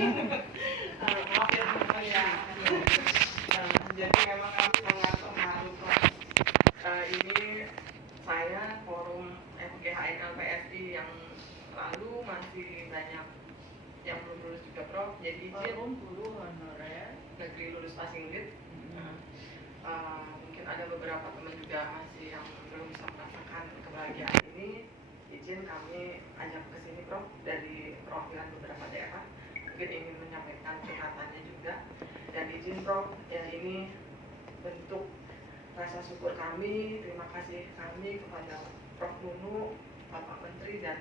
Maaf ya teman-teman ya. Jadi memang kami sangat terharu Prof. Ini saya forum FGHN LPSI yang lalu masih banyak yang belum lulus juga Prof. Jadi forum guru honorer negeri lulus passing grade. Mungkin ada beberapa teman juga masih yang belum bisa merasakan kebahagiaan ini. Izin kami ajak ke sini Prof dari perwakilan beberapa daerah. Mungkin ingin menyampaikan curhatannya juga. Dan izin Prof, ya ini bentuk rasa syukur kami, terima kasih kami kepada Prof Nunu, Bapak Menteri dan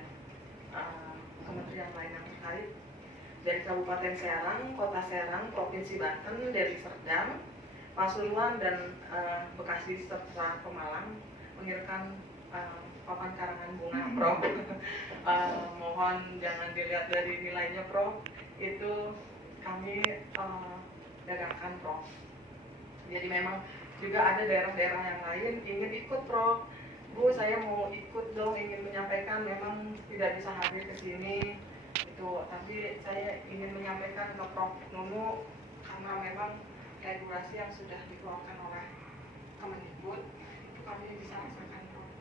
kementerian lain yang terkait dari Kabupaten Serang, Kota Serang, Provinsi Banten, dari Serdang, Pasuruan dan Bekasi serta Pemalang mengirimkan papan karangan bunga Prof. Mohon jangan dilihat dari nilainya Prof. Itu kami dagangkan Prof. Jadi memang juga ada daerah-daerah yang lain ingin ikut Prof. Bu, saya mau ikut dong, ingin menyampaikan, memang tidak bisa hadir ke sini itu, tapi saya ingin menyampaikan ke Prof Nunu karena memang regulasi yang sudah dikeluarkan oleh Kemendikbud itu kami bisa rasakan Prof.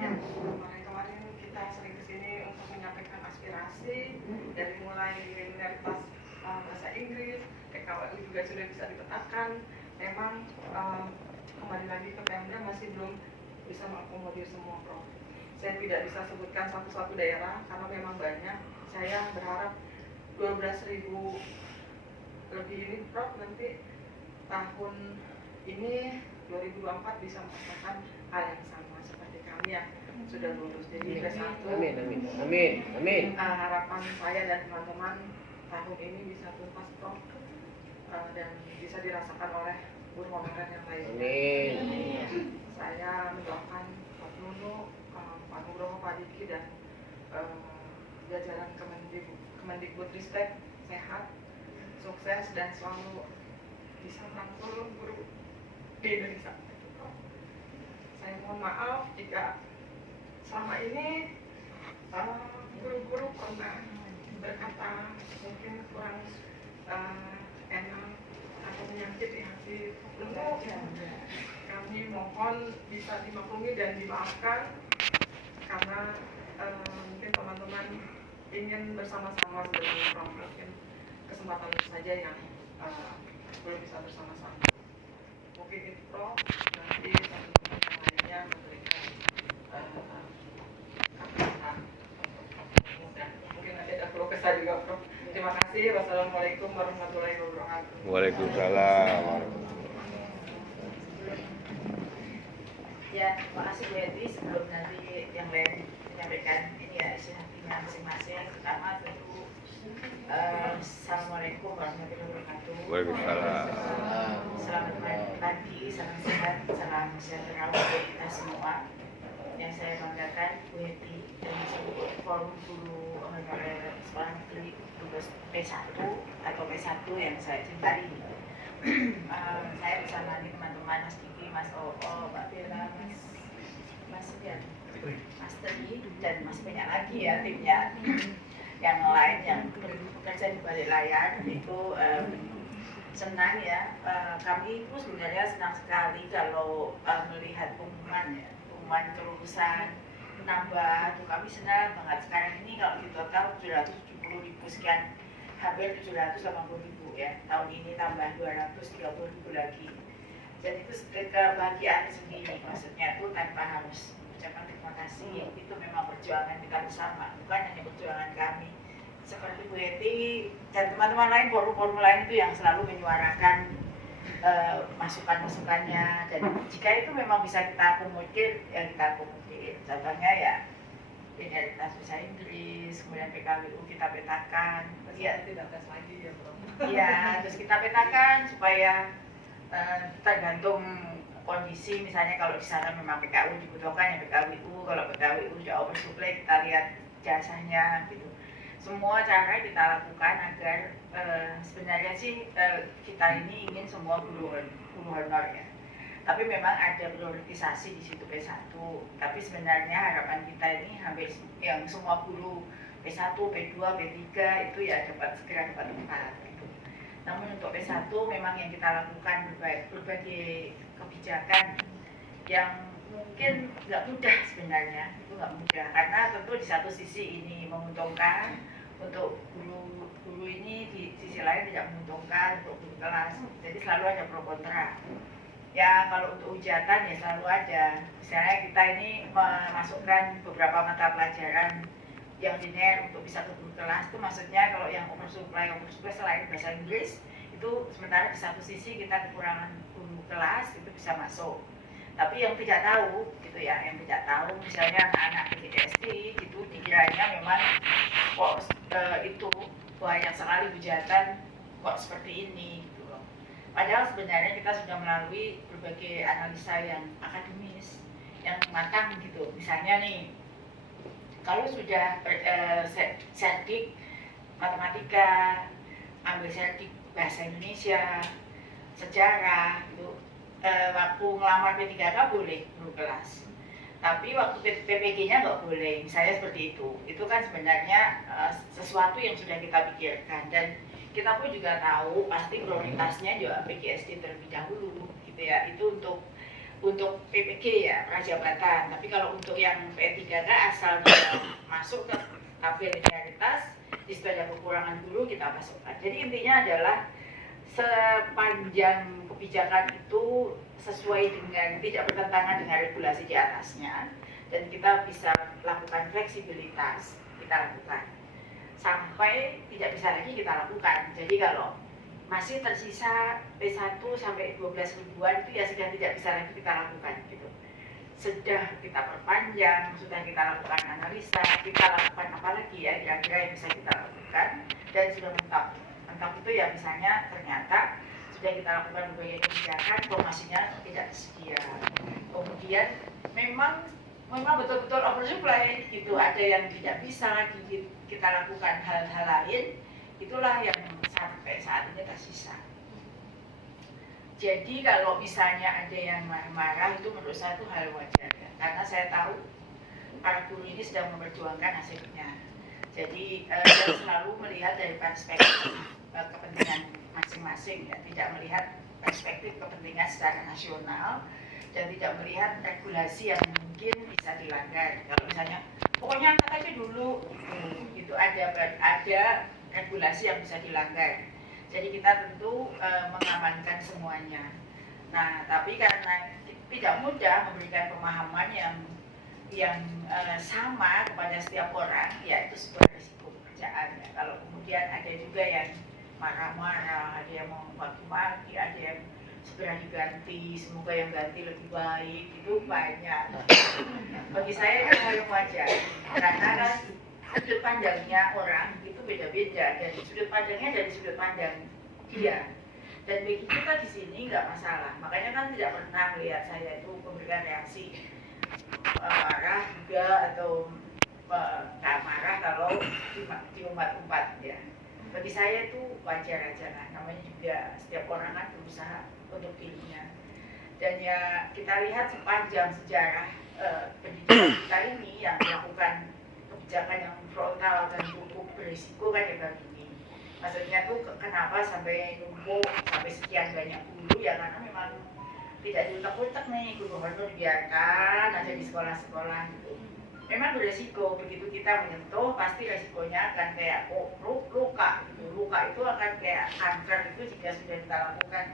Yang kemarin-kemarin kita sering kesini untuk menyampaikan aspirasi dari mulai minoritas bahasa Inggris, PKWU juga sudah bisa dipetakan. Memang kembali lagi ke Pemda masih belum bisa mengakomodir semua Prof. Saya tidak bisa sebutkan satu-satu daerah karena memang banyak. Saya berharap 12.000 lebih ini Prof nanti tahun ini 2024 bisa merasakan hal yang sama seperti kami yang sudah lulus. Jadi ke-1 Amin. Harapan saya dan teman-teman tahun ini bisa tuntas Prof dan bisa dirasakan oleh guru honorer yang lainnya. Amin. Saya mendoakan Pak Nunu, Pak Nugroho, Pak Diki dan jajaran Kemendikbud Ristek sehat, sukses dan selalu bisa merangkul guru di Indonesia. Saya mohon maaf jika selama ini guru-guru pernah berkata mungkin kurang enak atau menyakiti hati Nunu. Kami mohon bisa dimaklumi dan dimaafkan karena mungkin teman-teman ingin bersama-sama sebenarnya Prof. Mungkin kesempatan itu saja yang belum bisa bersama-sama. Mungkin itu Prof. Nanti teman-teman yang lainnya memberikan kata-kata dan mungkin ada keluh kesah juga Prof. Terima kasih. Wassalamualaikum warahmatullahi wabarakatuh. Waalaikumsalam. Ya, makasih Bu Edi. Sebelum nanti yang lain menyampaikan ini ya isi hatinya masing-masing. Pertama tentu Assalamualaikum warahmatullahi wabarakatuh. Waalaikumsalam. Selamat pagi, salam sehat, salam sejahtera untuk kita semua. Yang saya banggakan Bu Edi dan seluruh forum guru honorer sekolah negeri P1 atau P1 yang saya cintai. Saya bersama teman-teman Mas Diki, Mas Oo, Mbak Bella, Mas Teri dan masih banyak lagi ya timnya yang lain yang bekerja di balik layar itu senang ya. Kami itu sebenarnya senang sekali kalau melihat pengumuman kelulusan menambah. Kami senang banget sekarang ini kalau di total 770.000 sekian, hampir 780.000 ya. Tahun ini tambah 230.000 lagi. Dan itu kebahagiaan sendiri, maksudnya itu tanpa harus ucapan terima kasih. Itu memang perjuangan kita bersama, bukan hanya perjuangan kami. Seperti Bu Eti dan teman-teman lain, forum-forum lain itu yang selalu menyuarakan masukan-masukannya, dan jika itu memang bisa kita akomodir, ya kita akomodir. Contohnya ya identitas bahasa Inggris, kemudian PKWU kita petakan. Ya, tidak tes lagi ya Prof. Iya, terus kita petakan supaya tergantung kondisi, misalnya kalau di sana memang PKU dibutuhkan ya PKWU, kalau PKWU sudah oversupply kita lihat jasanya gitu. Semua cara kita lakukan agar sebenarnya sih kita ini ingin semua guru honor ya. Tapi memang ada prioritisasi di situ P1. Tapi sebenarnya harapan kita ini hampir yang semua guru P1, P2, P3 itu ya segera dapat tempat gitu. Namun untuk P1 memang yang kita lakukan berbagai kebijakan yang mungkin nggak mudah sebenarnya, itu nggak mudah karena tentu di satu sisi ini menguntungkan untuk guru ini, di sisi lain tidak menguntungkan untuk guru kelas, jadi selalu ada pro kontra. Ya kalau untuk hujatan ya selalu ada, misalnya kita ini memasukkan beberapa mata pelajaran yang linear untuk bisa ke guru kelas, itu maksudnya kalau yang oversupply selain bahasa Inggris itu sementara di satu sisi kita kekurangan guru kelas itu bisa masuk. Tapi yang tidak tahu gitu ya, yang tidak tahu misalnya anak-anak PGSD gitu dikiranya memang kok itu banyak sekali hujatan kok seperti ini gitu loh. Padahal sebenarnya kita sudah melalui berbagai analisa yang akademis, yang matang gitu. Misalnya nih, kalau sudah serdik matematika, ambil serdik bahasa Indonesia, sejarah gitu, waktu ngelamar P3K boleh guru kelas, tapi waktu PPG-nya nggak boleh, misalnya seperti itu. Itu kan sebenarnya sesuatu yang sudah kita pikirkan, dan kita pun juga tahu pasti prioritasnya juga PGSD terlebih dahulu, gitu ya. Itu untuk PPG ya, prajabatan. Tapi kalau untuk yang P3K asal dia masuk ke tabel linearitas, di situ ada kekurangan guru kita masukkan. Jadi intinya adalah sepanjang kebijakan itu sesuai dengan, tidak bertentangan dengan regulasi di atasnya, dan kita bisa lakukan fleksibilitas, kita lakukan sampai tidak bisa lagi kita lakukan. Jadi kalau masih tersisa P1 sampai 12 ribuan itu ya sudah tidak bisa lagi kita lakukan gitu. Sudah kita perpanjang, sudah kita lakukan analisa, kita lakukan apa lagi ya kira-kira yang bisa kita lakukan, dan sudah mentok itu ya misalnya ternyata sudah kita lakukan berbagai kebijakan, formasinya tidak tersedia. Kemudian memang betul-betul oversupply gitu, ada yang tidak bisa lagi kita lakukan hal-hal lain, itulah yang sampai saat ini tersisa. Jadi kalau misalnya ada yang marah-marah itu menurut saya itu hal wajar ya, karena saya tahu para guru ini sedang memperjuangkan hasilnya. Jadi dia selalu melihat dari perspektif kepentingan masing-masing ya, tidak melihat perspektif kepentingan secara nasional, dan tidak melihat regulasi yang mungkin bisa dilanggar. Kalau misalnya pokoknya angkat aja dulu gitu, ada regulasi yang bisa dilanggar. Jadi kita tentu mengamankan semuanya. Nah, tapi karena tidak mudah memberikan pemahaman yang sama kepada setiap orang, ya itu sebuah risiko pekerjaan ya. Kalau kemudian ada juga yang marah-marah, ada yang mau maki-maki, ada yang segera diganti, semoga yang ganti lebih baik, itu banyak. Bagi saya itu hal yang wajar, karena kan sudut pandangnya orang itu beda-beda, dan sudut pandangnya dari sudut pandang dia. Dan bagi kita di sini nggak masalah, makanya kan tidak pernah melihat saya itu memberikan reaksi marah juga, atau nggak marah kalau diumpat-umpat ya. Bagi saya itu wajar aja lah, namanya juga setiap orang kan berusaha untuk dirinya. Dan ya kita lihat sepanjang sejarah pendidikan kita ini yang melakukan kebijakan yang frontal dan cukup berisiko kan ya Bang ini. Maksudnya tuh kenapa sampai numpuk sampai sekian banyak guru ya, karena memang tidak diutak-utak nih, guru honor dibiarkan aja di sekolah-sekolah gitu. Memang beresiko, begitu kita menyentuh pasti resikonya akan kayak luka gitu. Luka itu akan kayak kanker itu jika sudah kita lakukan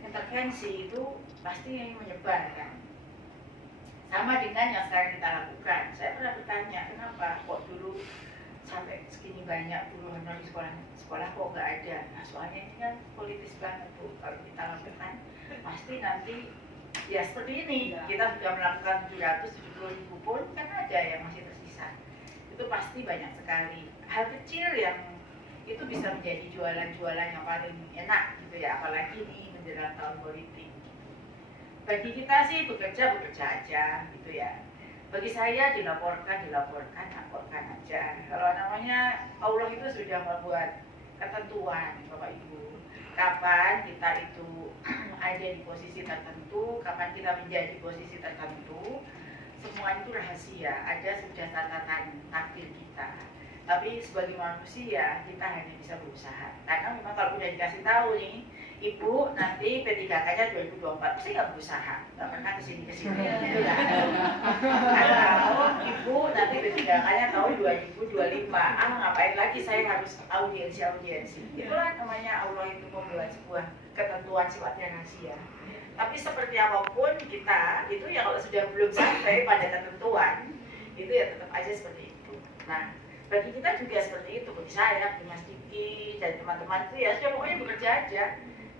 intervensi itu pasti menyebar kan. Sama dengan yang sekarang kita lakukan. Saya pernah bertanya kenapa kok dulu sampai segini banyak guru honor di sekolah kok nggak ada. Nah soalnya ini kan politis banget tuh, kalau kita lakukan pasti nanti ya seperti ini, kita sudah melakukan 770.000 pun kan ada yang masih tersisa. Itu pasti banyak sekali hal kecil yang itu bisa menjadi jualan-jualan yang paling enak gitu ya, apalagi di menjelang tahun politik. Bagi kita sih bekerja aja gitu ya. Bagi saya dilaporkan aja. Kalau namanya Allah itu sudah membuat ketentuan Bapak Ibu, kapan kita itu ada di posisi tertentu, kapan kita menjadi posisi tertentu, semua itu rahasia, ada sudah catatan takdir kita. Tapi sebagai manusia kita hanya bisa berusaha. Karena memang kalau udah dikasih tahu nih, ibu nanti P3K-nya 2024, pasti nggak berusaha, nggak pernah kesini gitu lah. Atau ibu nanti P3K-nya tahun 2025, ngapain lagi saya harus audiensi. Itulah namanya Allah itu membuat sebuah ketentuan sifatnya rahasia. Tapi seperti apapun kita itu ya kalau sudah belum sampai pada ketentuan itu ya tetap aja seperti itu. Nah, bagi kita juga seperti itu, bagi saya, bagi Mas Diki dan teman-teman itu ya sudah pokoknya bekerja aja.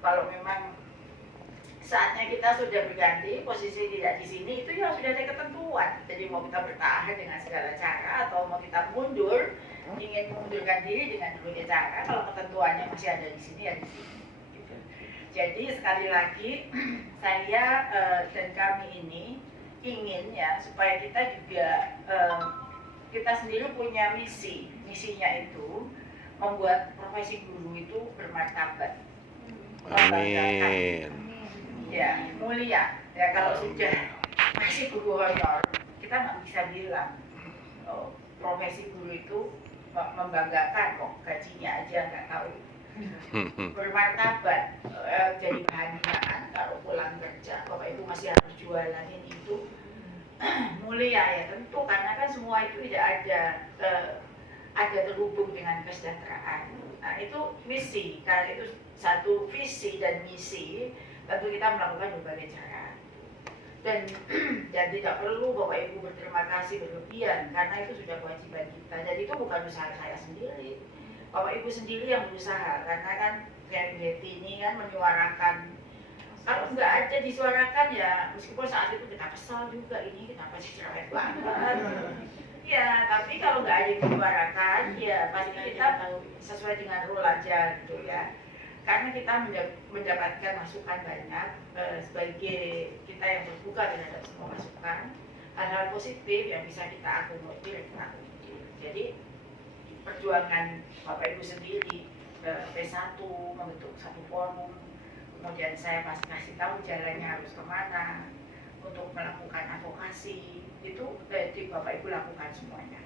Kalau memang saatnya kita sudah berganti posisi tidak di sini itu ya sudah ada ketentuan. Jadi mau kita bertahan dengan segala cara atau mau kita mundur, ingin mengundurkan diri dengan berbagai cara, kalau ketentuannya masih ada di sini ya di sini. Gitu. Jadi sekali lagi saya dan kami ini ingin ya supaya kita juga kita sendiri punya misinya itu membuat profesi guru itu bermartabat. Amin. Ya, mulia. Ya kalau sudah masih guru honor, kita nggak bisa bilang profesi guru itu membanggakan kok, gajinya aja nggak tahu. Bermartabat, jadi bahan hinaan kalau pulang kerja, bapak ibu masih harus jualan ini itu. Mulia ya tentu, karena kan semua itu tidak ada terhubung dengan kesejahteraan. Nah itu misi, karena itu satu visi dan misi, tentu kita melakukan berbagai cara. Dan tidak perlu Bapak Ibu berterima kasih berlebihan, karena itu sudah kewajiban kita. Jadi itu bukan usaha saya sendiri, Bapak Ibu sendiri yang berusaha, karena kan kayak Betty ini kan menyuarakan. Kalau nggak ada disuarakan ya, meskipun saat itu kita kesal juga, ini kenapa sih cerewet banget. Ya, tapi kalau nggak ada yang disuarakan, ya pasti kita sesuai dengan rule aja gitu ya. Karena kita mendapatkan masukan banyak sebagai kita yang terbuka terhadap semua masukan, hal-hal positif yang bisa kita akomodir. Jadi perjuangan Bapak Ibu sendiri P1 membentuk satu forum, kemudian saya pasti kasih tahu jalannya harus kemana untuk melakukan advokasi, itu di Bapak Ibu lakukan semuanya.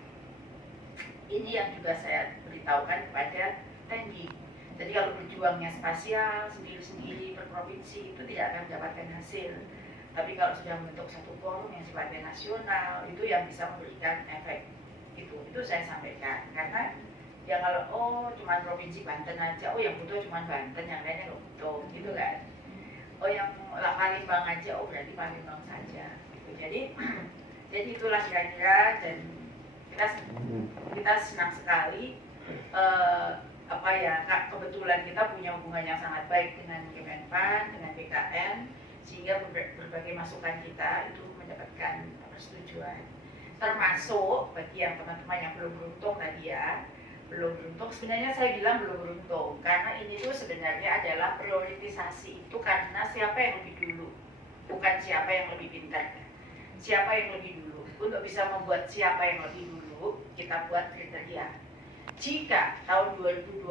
Ini yang juga saya beritahukan kepada Tendi. Jadi kalau berjuangnya spasial sendiri-sendiri per provinsi itu tidak akan mendapatkan hasil. Tapi kalau sudah membentuk satu forum yang sifatnya nasional, itu yang bisa memberikan efek. Itu saya sampaikan. Karena ya kalau cuma provinsi Banten aja, yang butuh cuma Banten, yang lainnya nggak butuh, gitu kan. Yang Palembang aja, berarti Palembang saja. Gitu. Jadi itulah kira-kira, dan kita senang sekali kebetulan kita punya hubungan yang sangat baik dengan Kemenpan, dengan BKN, sehingga berbagai masukan kita itu mendapatkan persetujuan. Termasuk bagi yang teman-teman yang belum beruntung tadi ya, belum beruntung, sebenarnya saya bilang belum beruntung karena ini tuh sebenarnya adalah prioritisasi itu karena siapa yang lebih dulu, bukan siapa yang lebih pintar. Siapa yang lebih dulu, untuk bisa membuat siapa yang lebih dulu, kita buat kriteria. Jika tahun 2021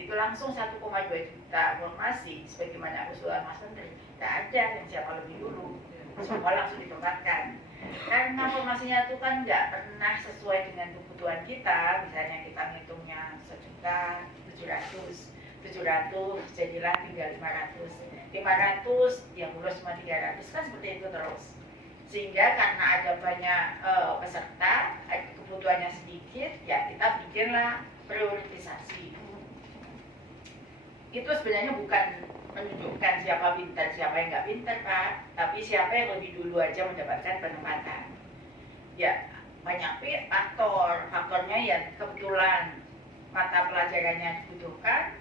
itu langsung 1,2 juta formasi sebagaimana usulan Mas Menteri, tidak ada yang siapa lebih dulu, semua langsung ditempatkan. Karena formasinya itu kan nggak pernah sesuai dengan kebutuhan kita, misalnya kita ngitungnya 1.700.000, jadilah tinggal 500 yang lulus cuma 300, kan seperti itu terus. Sehingga karena ada banyak peserta, kebutuhannya sedikit, ya kita bikinlah prioritisasi. Itu sebenarnya bukan menunjukkan siapa pintar, siapa yang nggak pintar, Pak, tapi siapa yang lebih dulu aja mendapatkan penempatan. Ya, banyak faktornya ya kebetulan mata pelajarannya dibutuhkan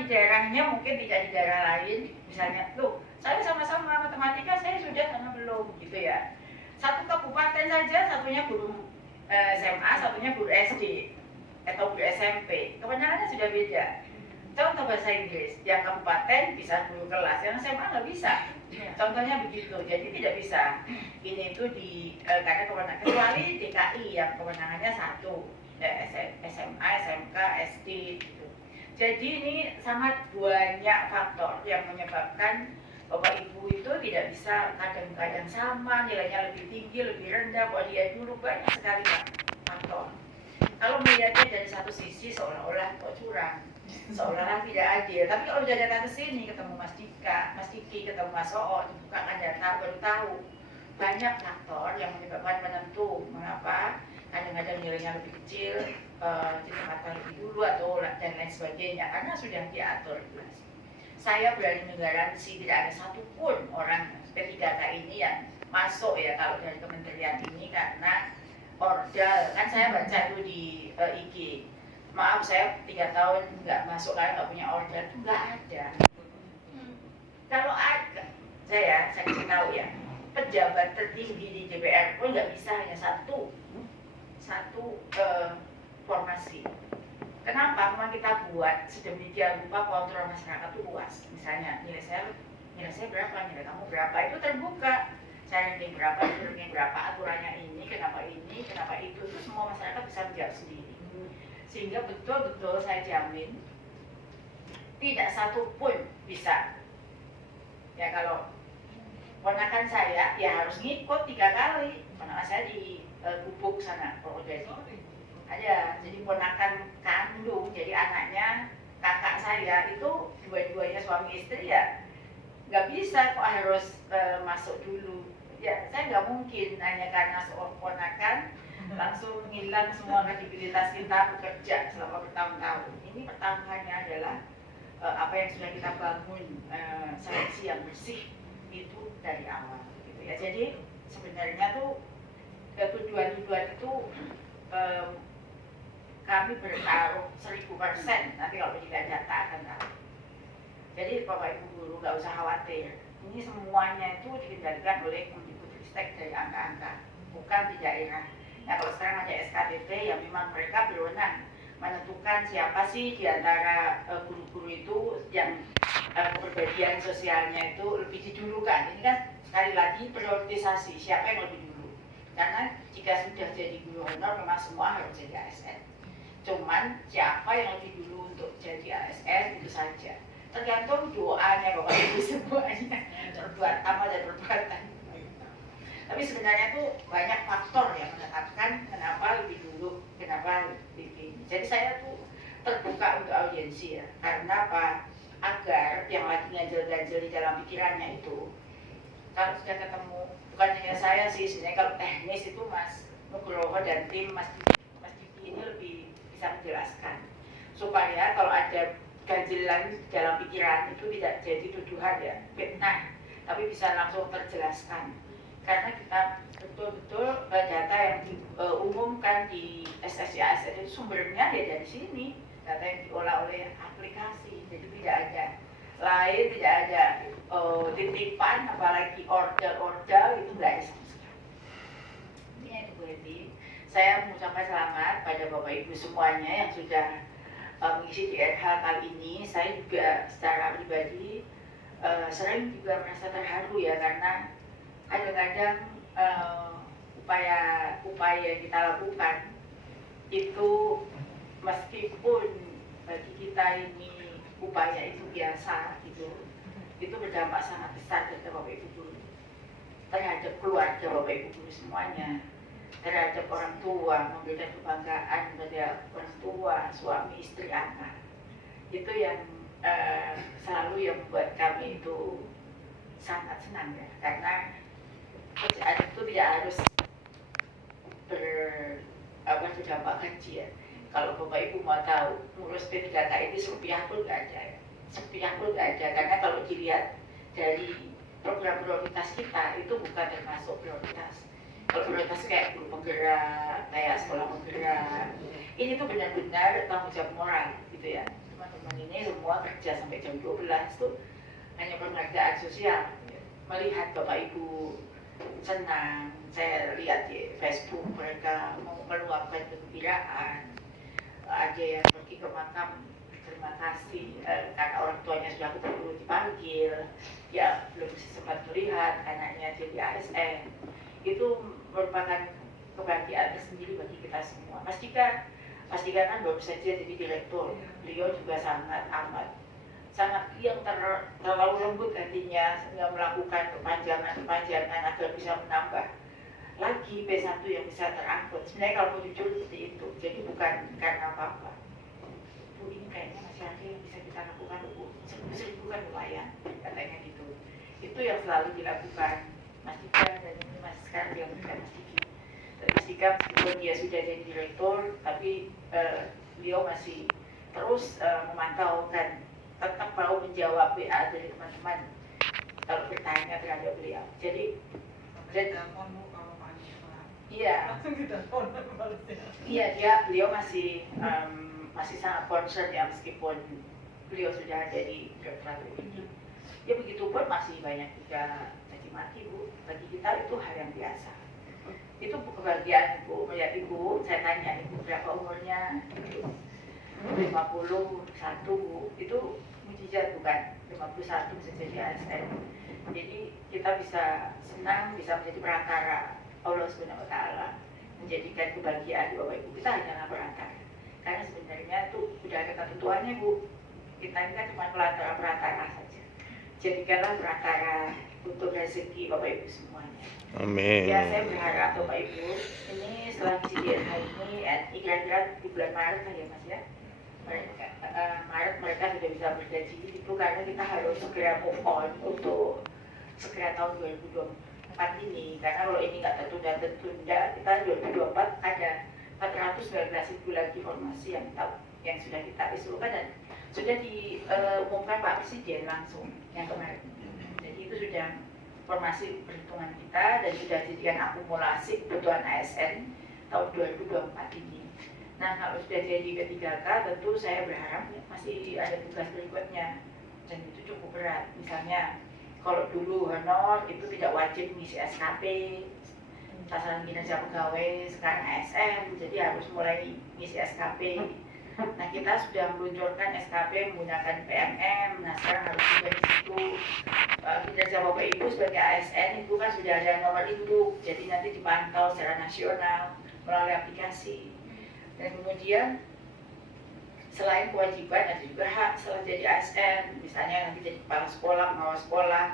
di daerahnya, mungkin tidak di daerah lain. Misalnya, saya sama-sama matematika, saya sudah sama belum, gitu ya. Satu kabupaten saja, satunya guru SMA, satunya guru SD atau guru SMP, kewenangannya sudah beda. Contoh bahasa Inggris, yang kabupaten bisa guru kelas, yang SMA nggak bisa. Contohnya begitu, jadi tidak bisa. Ini itu karena kewenangan, kecuali DKI yang kewenangannya satu, SMA, SMK, SD gitu. Jadi ini sangat banyak faktor yang menyebabkan Bapak Ibu itu tidak bisa kadang-kadang sama, nilainya lebih tinggi, lebih rendah, kok dia dulu banyak sekali faktor. Kalau melihatnya dari satu sisi seolah-olah kok curang, seolah-olah tidak adil. Tapi kalau sudah datang ke sini, ketemu Mas Diki, ketemu Mas Soo, dibukakan data, baru tahu banyak faktor yang menyebabkan penentu mengapa kadang-kadang nilainya lebih kecil, ditempatkan lebih dulu atau dan lain sebagainya, karena sudah diatur jelas. Saya berani menggaransi tidak ada satupun orang P3K ini yang masuk ya kalau dari kementerian ini karena ordal. Kan saya baca itu di IG, maaf saya 3 tahun nggak masuk karena nggak punya ordal, itu nggak ada. Kalau ada, saya kasih tahu ya, pejabat tertinggi di DPR pun nggak bisa hanya satu formasi. Kenapa? Memang kita buat sedemikian rupa kontrol masyarakat itu luas. Misalnya nilai saya berapa, nilai kamu berapa, itu terbuka. Saya ranking berapa, itu ranking berapa, aturannya ini, kenapa itu semua masyarakat bisa menjawab sendiri. Sehingga betul-betul saya jamin tidak satu pun bisa. Ya kalau ponakan saya ya harus ngikut 3 kali. Ponakan saya di Gubuk sana, Purwodadi. Ada, jadi ponakan kandung, jadi anaknya kakak saya itu dua-duanya suami istri ya nggak bisa kok harus masuk dulu. Ya saya nggak mungkin hanya karena seorang ponakan langsung hilang semua kredibilitas kita bekerja selama bertahun-tahun. Ini pertaruhannya adalah apa yang sudah kita bangun, seleksi yang bersih itu dari awal gitu ya. Jadi sebenarnya tuh tujuan-tujuan itu kami bertaruh 1000%, nanti kalau dilihat data akan tahu. Jadi Bapak Ibu Guru nggak usah khawatir, ini semuanya itu dikendalikan oleh Kemdikbudristek dari angka-angka, bukan di daerah. Nah kalau sekarang ada SKPT yang memang mereka berwenang menentukan siapa sih di antara guru-guru itu yang kepribadian sosialnya itu lebih didulukan. Ini kan sekali lagi prioritisasi siapa yang lebih dulu. Karena jika sudah jadi guru honor memang semua harus jadi ASN. Cuman siapa yang lebih dulu untuk jadi ASN itu saja. Tergantung doanya Bapak Ibu semuanya, perbuatan dan perbuatan. Tapi sebenarnya tuh banyak faktor yang menetapkan kenapa lebih dulu, kenapa lebih ini. Jadi saya tuh terbuka untuk audiensi ya. Karena apa? Agar yang lagi ganjel-ganjel di dalam pikirannya itu, kalau sudah ketemu, bukan hanya saya sih, sebenarnya kalau teknis itu Mas Nugroho dan tim Mas Diki ini lebih bisa menjelaskan. Supaya kalau ada ganjelan dalam pikiran itu tidak jadi tuduhan ya, fitnah, tapi bisa langsung terjelaskan. Karena kita betul-betul data yang diumumkan di SSI-ASN itu sumbernya ya dari sini, data yang diolah oleh aplikasi, jadi tidak ada lain, tidak ada titipan, apalagi ordal itu nggak ada sama sekali. Ini itu Bu Heti, saya mengucapkan selamat pada Bapak Ibu semuanya yang sudah mengisi DRH kali ini. Saya juga secara pribadi sering juga merasa terharu ya, karena kadang-kadang upaya yang kita lakukan itu meskipun bagi kita ini upaya itu biasa gitu, itu berdampak sangat besar terhadap Bapak Ibu Guru, terhadap keluarga Bapak Ibu Guru semuanya, terhadap orang tua, memberikan kebanggaan pada orang tua, suami, istri, anak. Itu yang selalu yang membuat kami itu sangat senang ya, karena kerjaan itu tidak harus berdampak gaji ya. Kalau Bapak Ibu mau tahu, ngurus P3K ini serupiah pun nggak ada ya. Serupiah pun nggak ada, karena kalau dilihat dari program prioritas kita itu bukan termasuk prioritas. Kalau prioritas kayak guru penggerak, kayak sekolah penggerak, ini tuh benar-benar tanggung jawab moral gitu ya. Teman-teman ini semua kerja sampai jam 12 tuh hanya penghargaan sosial. Melihat Bapak Ibu senang, saya lihat di Facebook mereka mau meluapkan kegembiraan, ada yang pergi ke makam terima kasih karena orang tuanya sudah keburu dipanggil, ya belum sempat melihat anaknya jadi ASN. Itu merupakan kebahagiaan tersendiri bagi kita semua. Mas Dika kan baru saja jadi direktur, beliau juga sangat amat sangat yang terlalu lembut hatinya sehingga melakukan perpanjangan agar bisa menambah lagi B1 yang bisa terangkut. Sebenarnya kalau mau jujur seperti itu, jadi bukan karena apa-apa. Bu, ini kayaknya masih ada yang bisa kita lakukan, Bu. 1.000 kan lumayan, katanya gitu. Itu yang selalu dilakukan Mas Dika, dan ini Mas sekarang dia bukan Mas Diki. Dan Mas Dika meskipun dia sudah jadi direktur, tapi beliau masih terus memantau dan tetap mau menjawab WA dari teman-teman kalau bertanya terhadap beliau. Jadi telepon Bu kalau pagi iya, langsung ditelepon balasnya. Iya, beliau masih masih sangat concern ya, meskipun beliau sudah ada di Direktorat ini. Ya begitupun masih banyak juga caci maki Bu. Bagi kita itu hal yang biasa. Itu kebahagiaan Ibu, melihat Ibu, saya tanya Ibu berapa umurnya? 51 Bu, itu mujizat bukan? 51 bisa jadi ASN. Jadi kita bisa senang, bisa menjadi perantara Allah Subhanahu wa Ta'ala, menjadikan kebahagiaan Bapak Ibu. Kita hanyalah perantara. Karena sebenarnya itu sudah ada ketentuannya Bu. Kita ini kan cuma perantara saja. Jadikanlah perantara untuk rezeki Bapak Ibu semuanya. Amin. Ya, saya berharap Bapak Ibu ini setelah kejadian hari ini, kira-kira di bulan Maret lah ya Mas ya. Maret mereka sudah bisa bergaji itu, karena kita harus segera move on untuk segera tahun 2024 ini, karena kalau ini nggak tertunda, kita 2024 ada 419.000 lagi formasi yang sudah kita usulkan dan sudah diumumkan Pak Presiden langsung yang kemarin. Jadi itu sudah formasi perhitungan kita dan sudah dijadikan akumulasi kebutuhan ASN tahun 2024 ini. Nah, kalau sudah jadi ke-3K, tentu saya berharap masih ada tugas berikutnya dan itu cukup berat. Misalnya kalau dulu honor itu tidak wajib mengisi SKP, sasaran kinerja pegawai, sekarang ASN, jadi harus mulai mengisi SKP. Nah, kita sudah meluncurkan SKP menggunakan PMM, nah sekarang harus juga di situ kinerja Bapak Ibu sebagai ASN itu kan sudah ada nomor induk, jadi nanti dipantau secara nasional melalui aplikasi. Dan kemudian selain kewajiban ada juga hak setelah jadi ASN, misalnya nanti jadi kepala sekolah, pengawas sekolah,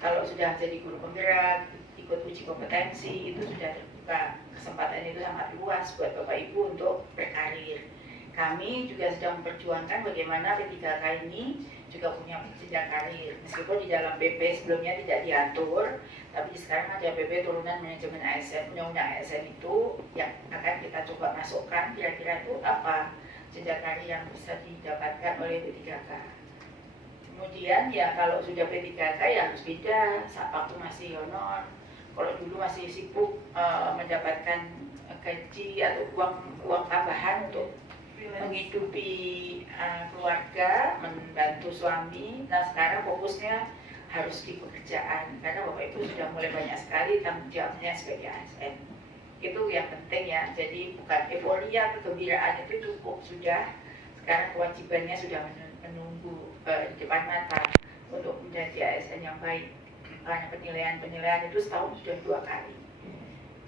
kalau sudah jadi guru penggerak, ikut uji kompetensi, itu sudah terbuka. Kesempatan itu sangat luas buat Bapak Ibu untuk berkarir. Kami juga sedang memperjuangkan bagaimana P3K ini juga punya jenjang karir. Meskipun di dalam PP sebelumnya tidak diatur, tapi sekarang ada PP turunan manajemen ASN, undang-undang ASN itu yang akan kita coba masukkan, kira-kira itu apa jenjang karir yang bisa didapatkan oleh P3K. Kemudian ya kalau sudah P3K ya harus beda, saat waktu masih honor. Kalau dulu masih sibuk mendapatkan gaji atau uang tambahan untuk menghidupi keluarga, membantu suami. Nah sekarang fokusnya harus di pekerjaan, karena Bapak Ibu sudah mulai banyak sekali tanggung jawabnya sebagai ASN. Itu yang penting ya, jadi bukan euforia, kegembiraan itu cukup sudah. Sekarang kewajibannya sudah menunggu di depan mata untuk menjadi ASN yang baik. Karena penilaian itu setahun sudah 2 kali.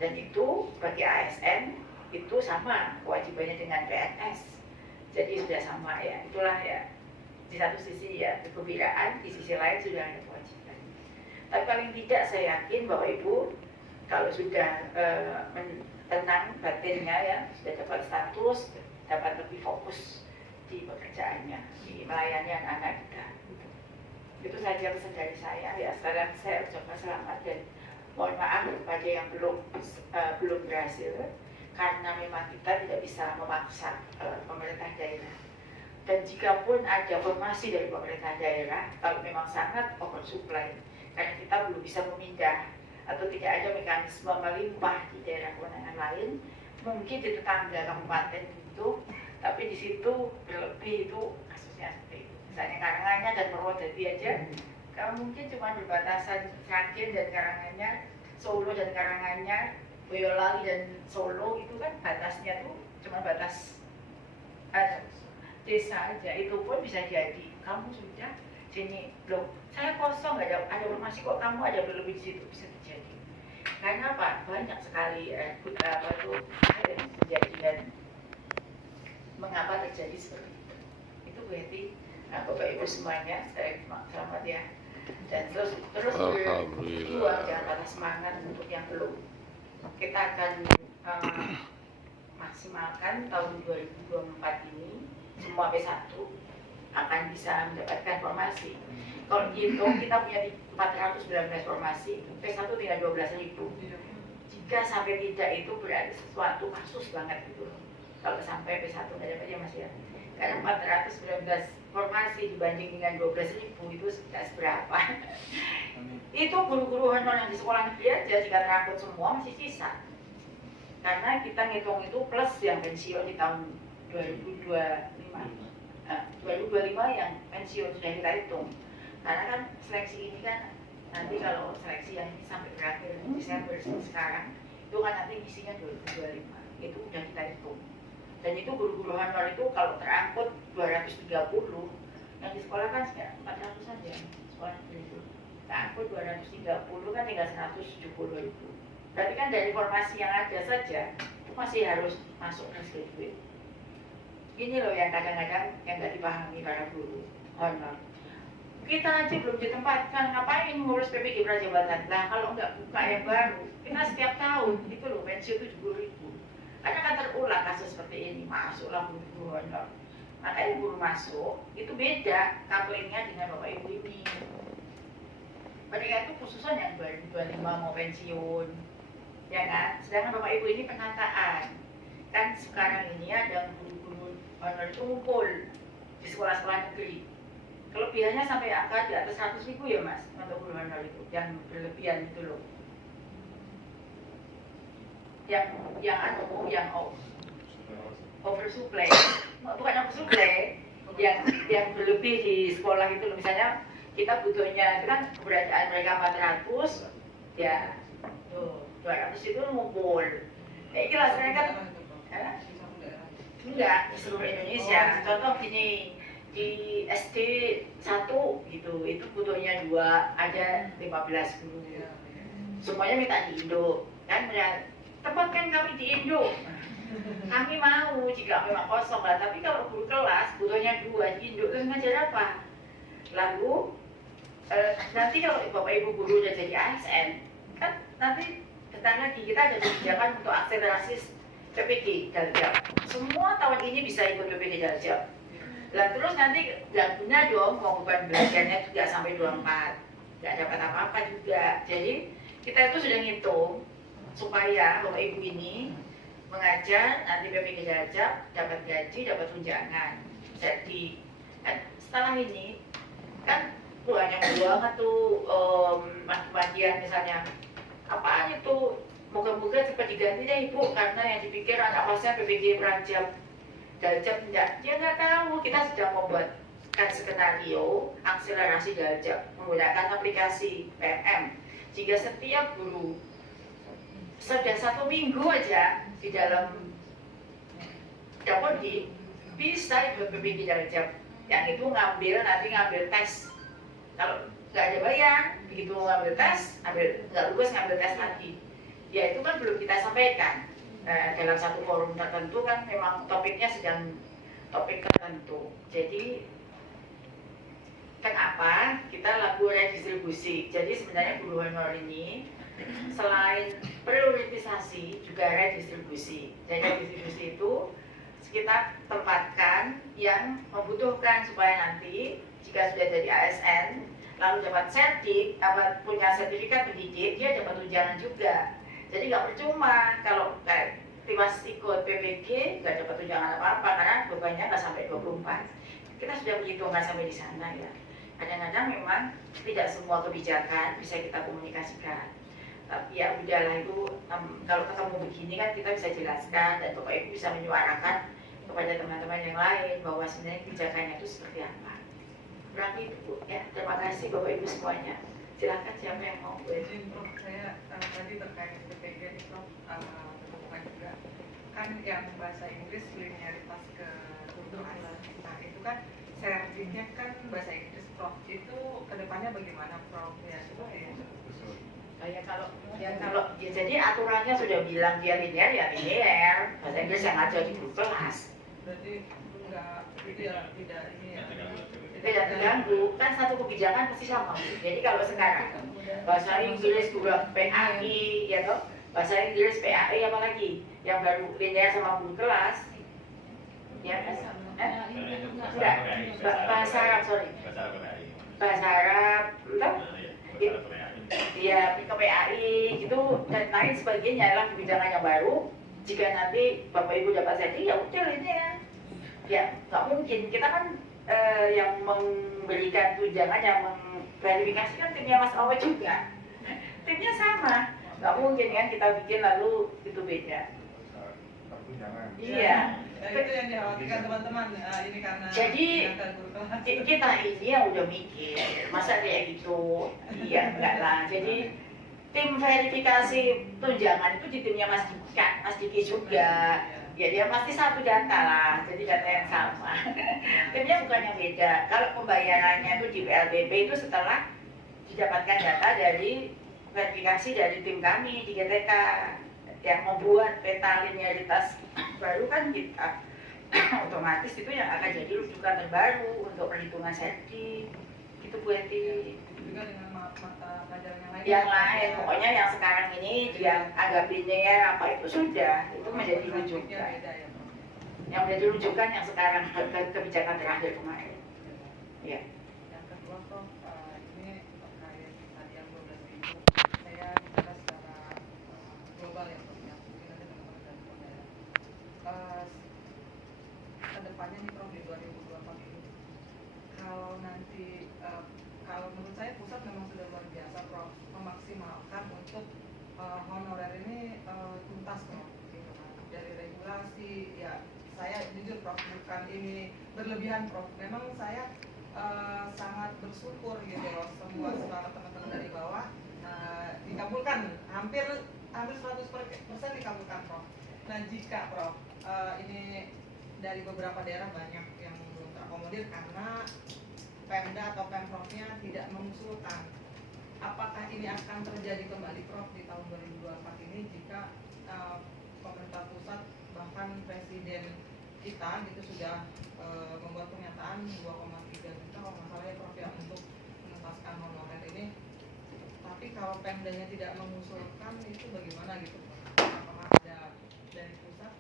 Dan itu bagi ASN itu sama kewajibannya dengan PNS, jadi sudah sama ya. Itulah ya, di satu sisi ya kegembiraan, di sisi lain sudah ada kewajiban. Tapi paling tidak saya yakin Bapak Ibu kalau sudah tenang batinnya ya, sudah dapat status, dapat lebih fokus di pekerjaannya, di melayani anak-anak kita. Itu saja pesan dari saya ya. Sekarang saya ucapkan selamat dan mohon maaf kepada yang belum berhasil, karena memang kita tidak bisa memaksa pemerintah daerah. Dan jika pun ada formasi dari pemerintah daerah, kalau memang sangat oversupply, karena kita belum bisa memindah atau tidak ada mekanisme melimpah di daerah kewenangan lain, mungkin di tetangga kabupaten itu, tapi di situ berlebih itu kasusnya seperti itu. Misalnya Karanganyar dan Purwodadi aja, kalau mungkin cuma berbatasan Sragen dan Karanganyar, Solo dan Karanganyar, Boyolali dan Solo itu kan batasnya tuh cuma batas desa aja. Itu pun bisa jadi kamu sudah sini loh, saya kosong nggak ada informasi kok kamu ada berlebih di situ, bisa terjadi. Karena apa? Banyak sekali apa tuh kejadian mengapa terjadi seperti itu. Itu berarti Nah, Bapak Ibu semuanya, saya selamat ya. Dan terus Alhamdulillah. berjuang, jangan patah semangat untuk yang belum. Kita akan maksimalkan tahun 2024 ini semua P1 akan bisa mendapatkan formasi. Kalau dihitung kita punya 419 formasi, P1 tinggal 12.000. Jika sampai tidak itu berarti sesuatu kasus banget gitu. Kalau sampai P1 nggak dapat ya Mas ya. Karena 419 formasi dibanding dengan 12.000 itu tidak seberapa. Itu guru-guru honor yang di sekolah negeri aja jika terangkut semua masih sisa. Karena kita ngitung itu plus yang pensiun di tahun 2025. Nah, 2025 yang pensiun sudah kita hitung. Karena kan seleksi ini kan nanti kalau seleksi yang ini sampai berakhir Desember sekarang itu kan nanti isinya 2025 itu udah kita hitung. Dan itu guru-guru honor itu kalau terangkut 230 yang di sekolah kan sekitar 400 saja sekolah negeri itu. Terangkut 230 kan tinggal 170.000. Berarti kan dari formasi yang ada saja itu masih harus masuk graduate. Ini loh yang kadang-kadang yang nggak dipahami para guru honor. Kita aja belum ditempatkan, ngapain ngurus PPG Prajabatan? Nah kalau nggak buka yang baru, kita setiap tahun itu loh pensiun 70.000. Karena kan terulang kasus seperti ini, masuklah guru honor. Makanya guru masuk itu beda couplingnya dengan Bapak Ibu ini. Mereka itu khususan yang 2025 mau pensiun, ya kan? Sedangkan Bapak Ibu ini penataan. Kan sekarang ini ada guru-guru honor itu ngumpul di sekolah-sekolah negeri. Kelebihannya sampai angka di atas 100.000 ya Mas, untuk guru honor itu, yang berlebihan itu loh. Yang oversupply, bukan oversupply, yang berlebih di sekolah itu loh. Misalnya kita butuhnya itu kan keberadaan mereka 400, ya tuh 200 itu ngumpul. Kayak jelas mereka kan, enggak di seluruh Indonesia. Contoh gini, di SD 1 gitu, itu butuhnya 2, ada 15 guru. Semuanya minta di Indo, kan tempatkan kami di Indo. Kami mau jika memang kosong lah, tapi kalau guru kelas butuhnya 2 di Indo, terus ngajar apa? Lalu nanti kalau Bapak Ibu guru udah jadi ASN, kan nanti datang lagi kita ada kebijakan untuk akselerasi PPD Daljab. Semua tahun ini bisa ikut PPD Daljab. Lah terus nanti nggak punya dong mau beban belajarnya juga sampai 24, nggak dapat apa-apa juga. Jadi kita itu sudah ngitung supaya Bapak Ibu ini mengajar nanti PPD Daljab dapat gaji, dapat tunjangan. Jadi kan setelah ini kan banyak banget tuh mati-matian misalnya apaan itu, moga-moga cepat diganti deh Ibu, karena yang dipikir anak pasnya PPG Prajab Daljab enggak, dia nggak tahu. Kita sedang membuatkan skenario akselerasi Daljab menggunakan aplikasi PMM. Jika setiap guru sudah 1 minggu aja di dalam Dapodik bisa ikut PPG Daljab, yang itu nanti ngambil tes. Kalau nggak ada bayar, begitu ngambil tes, nggak lulus ngambil tes lagi. Ya itu kan belum kita sampaikan. Dalam satu forum tertentu kan memang topiknya sedang topik tertentu. Jadi kenapa kita lakukan redistribusi? Jadi sebenarnya guru honor ini selain prioritisasi juga redistribusi. Jadi redistribusi itu kita tempatkan yang membutuhkan supaya nanti jika sudah jadi ASN lalu dapat punya sertifikat pendidik, dia dapat tunjangan juga. Jadi nggak percuma kalau tiwas ikut PPG nggak dapat tunjangan apa-apa karena bebannya nggak sampai 24. Kita sudah perhitungkan sampai di sana ya. Kadang-kadang memang tidak semua kebijakan bisa kita komunikasikan. Tapi ya udahlah itu kalau ketemu begini kan kita bisa jelaskan dan Bapak Ibu bisa menyuarakan kepada teman-teman yang lain bahwa sebenarnya kebijakannya itu seperti apa. Berarti itu Bu ya. Terima kasih Bapak Ibu semuanya. Silakan siapa yang mau. Jadi Prof, saya tadi terkait PPG ini Prof, ketemukan juga kan yang bahasa Inggris linearitas ke kelas. Nah itu kan sertifnya kan bahasa Inggris Prof, itu kedepannya bagaimana Prof? Ya coba ya. Jadi aturannya sudah bilang dia linear ya linear, bahasa Inggris yang ngajar di kelas. Berarti tidak ini ya, tidak terganggu, kan satu kebijakan pasti sama. Jadi kalau sekarang bahasa Inggris juga PAI, ya toh, bahasa Inggris PAI apalagi yang baru linear sama guru kelas, ya kan? Enggak, bahasa Arab, sorry. Bahasa Arab, entah? Ya, ke PAI gitu dan lain sebagainya lah kebijakan yang baru. Jika nanti Bapak Ibu dapat jadi ya udah ini ya nggak mungkin kita kan yang memberikan tunjangan yang memverifikasi kan timnya Mas Awe juga, timnya sama, nggak mungkin kan kita bikin lalu itu beda. Iya. Nah, itu yang dikhawatirkan teman-teman. Ini karena Jadi kita ini yang udah mikir masa kayak gitu, iya enggak lah. Jadi tim verifikasi tunjangan itu di timnya Mas Diki juga. Ya dia pasti satu data lah, jadi data yang sama. Timnya bukan yang beda. Kalau pembayarannya itu di PLBP itu setelah didapatkan data dari verifikasi dari tim kami di GTK yang membuat peta linearitas baru kan kita. Otomatis itu yang akan jadi rujukan terbaru untuk perhitungan serti gitu Bu Eti. Juga dengan mata pelajaran yang lain. Yang lain, pokoknya yang sekarang ini dia anggap linear apa itu sudah itu menjadi rujukan. Yang menjadi rujukan yang sekarang kebijakan terakhir kemarin. Ya. Yang kedua Prof, ini terkait tadi yang 12.000. Saya bicara secara global ya Prof, yang mungkin ada teman-teman dari daerah. Kedepannya nih Prof di 2024 ini, kalau nanti kalau menurut saya pusat memang sudah luar biasa Prof memaksimalkan untuk honorer ini tuntas Prof gitu kan. Dari regulasi ya saya jujur Prof bukan ini berlebihan Prof, memang saya sangat bersyukur gitu loh semua teman-teman dari bawah dikabulkan hampir 100% dikabulkan Prof. Nah jika Prof ini dari beberapa daerah banyak yang belum terakomodir karena Pemda atau Pemprovnya tidak mengusulkan. Apakah ini akan terjadi kembali Prof di tahun 2024 ini jika pemerintah pusat bahkan presiden kita gitu sudah membuat pernyataan 2,3 juta kalau nggak salah ya Prof ya untuk menuntaskan honorer ini, tapi kalau Pemdanya tidak mengusulkan itu bagaimana gitu Prof? Apakah ada dari pusat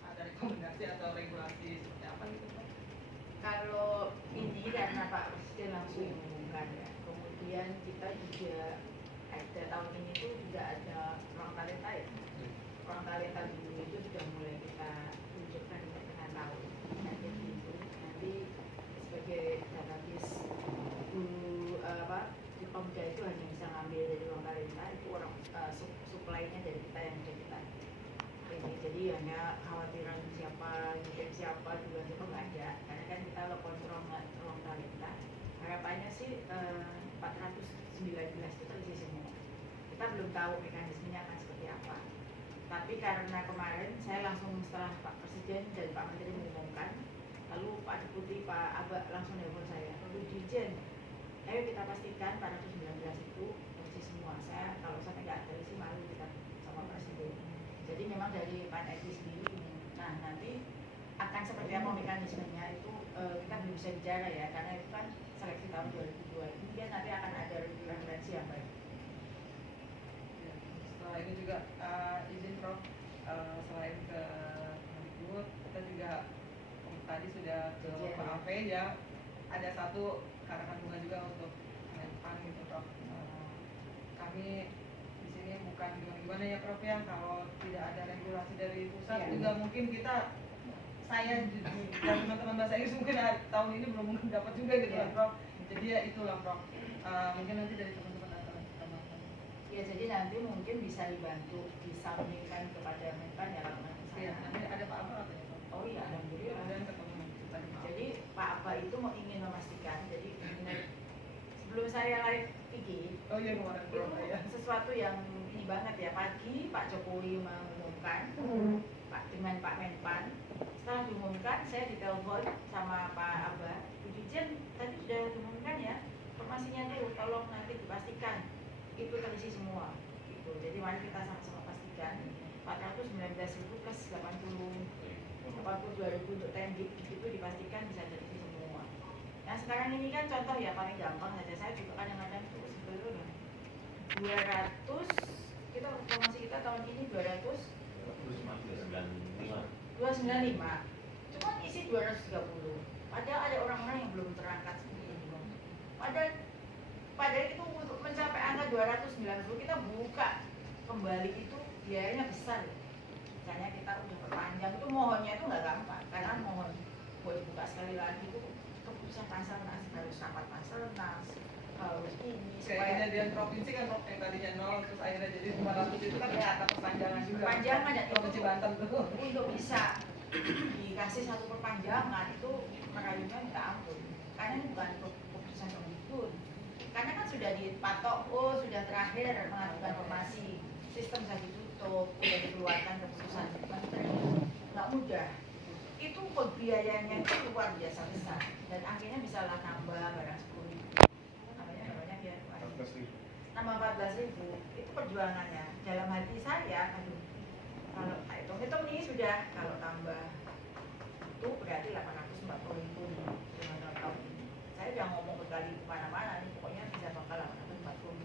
ada rekomendasi atau regulasi seperti apa gitu Prof? Kalau ini karena Pak Presiden langsung mengumumkan ya, kemudian kita juga ada tahun ini tuh juga ada ruang talenta ya. Ruang talenta dulu itu sudah mulai kita tunjukkan di tengah tahun. Nanti sebagai database di Pemda itu hanya bisa ngambil dari ruang talenta itu orang supply-nya dari kita yang sudah kita ini. Jadi hanya khawatiran siapa juga siapa nggak ada, karena kan kita lakukan ruang talenta harapannya sih 419 itu terisi semua. Kita belum tahu mekanismenya akan seperti apa, tapi karena kemarin saya langsung setelah Pak Presiden dan Pak Menteri mengumumkan, lalu Pak Deputi Pak Aba langsung nelfon saya, lalu Dirjen ayo kita pastikan 419 itu terisi semua. Saya kalau sampai nggak terisi malu kita sama Presiden. Jadi memang dari Pak Edi sendiri ini. Nah nanti akan seperti apa mekanismenya itu kita belum bisa bicara ya, karena itu kan seleksi tahun 2002. Kemudian nanti akan ada referensi yang baik. Ya, setelah ini juga izin Prof, selain ke Mendikbud, kita juga tadi sudah ke Pak Ave ya, ada satu karangan bunga juga untuk Menpan gitu Prof. Kami di sini bukan gimana ya Prof ya, kalau tidak ada regulasi dari pusat ya, juga mungkin kita saya dan teman-teman bahasa Inggris mungkin tahun ini belum mungkin dapat juga gitu ya Prof. Jadi ya itulah Prof. Mungkin nanti dari teman-teman teman-teman. Ya jadi nanti mungkin bisa dibantu disampaikan kepada Menpan ya kalau nanti saya. Iya, nanti ada Pak Apa katanya Prof. Oh iya, alhamdulillah. Dan ketemu tadi Pak. Jadi Pak Aba itu mau ingin memastikan, jadi sebelum saya live IG, Oh iya kemarin itu Prof ya. sesuatu yang ini banget ya. Pagi Pak Jokowi mengumumkan dengan Pak Menpan. Setelah diumumkan, saya ditelepon sama Pak Aba, Bu Dirjen tadi sudah diumumkan ya, informasinya dulu, tolong nanti dipastikan itu terisi semua. Gitu. Jadi mari kita sama-sama pastikan 419.000 plus 82.000 untuk TND itu dipastikan bisa terisi semua. Nah sekarang ini kan contoh ya paling gampang saja, saya juga kadang-kadang tuh sebelum 200, kita informasi kita tahun ini 295, cuma isi 230, padahal ada orang-orang yang belum terangkat sendiri. Padahal itu untuk mencapai angka 290 kita buka kembali itu biayanya besar. Misalnya kita udah perpanjang itu mohonnya itu nggak gampang, karena mohon buat dibuka sekali lagi itu keputusan Basarnas, harus rapat Basarnas, harus ini Kayaknya dia provinsi kan yang tadinya 0 terus akhirnya jadi 500 itu kan ya ada perpanjangan juga. perpanjangan dan Provinsi Banten tuh. untuk bisa dikasih satu perpanjangan itu merayunya minta ampun, karena ini bukan keputusan Kemdikbud, karena kan sudah dipatok, sudah terakhir mengajukan formasi, sistem sudah ditutup, sudah dikeluarkan keputusan menteri, nggak mudah. Itu biayanya itu luar biasa besar, dan akhirnya bisa lah nambah barang 10.000, namanya biar nambah 14.000, itu perjuangannya. Dalam hati saya, aduh, kalau hitung nih sudah, kalau tambah itu berarti 840.000 dengan tahun ini. Saya udah ngomong berkali kemana-mana nih, pokoknya bisa bakal 840.